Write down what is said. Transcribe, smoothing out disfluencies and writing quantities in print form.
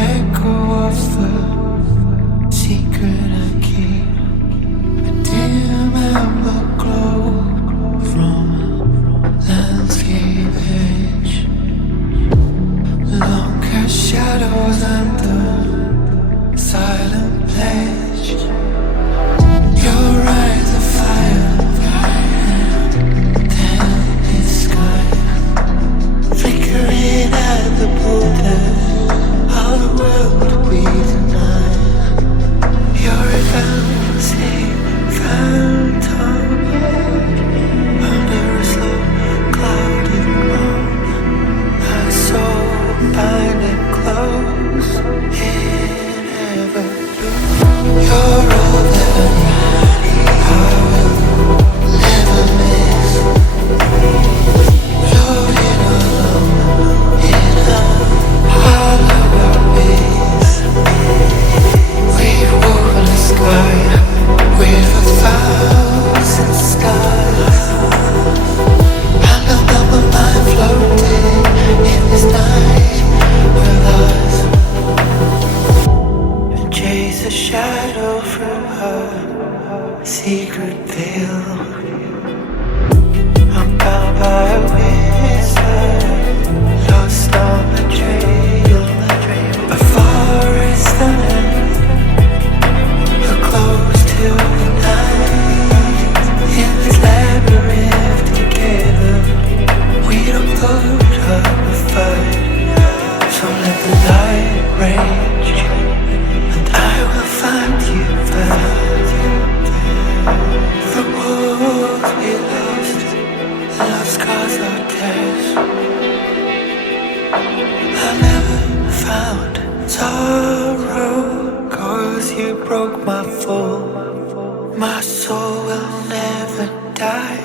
echo of the secret I keep. A dim amber glow from landscape edge. Long cast shadows and the silent pledge. Your eyes are fire, tempest sky, flickering at the border of the world we deny. You're advancing phantom under a slow clouded moon. My soul binding close in everbloom. You're all that I will never miss. Floating alone in a hollow abyss. We've woven a sky with 1,000 stars. And I'm my mind floating in this night with us. And chase a shadow through her secret veil. I'm bound by a whisper, lost on the trail. A forest and we're close to the night. In this labyrinth together, we don't put up a fight. So let the light rage, and I will find you there. The walls we lost, the love scars of tears. I never found sorrow, 'cause you broke my fall. My soul will never die.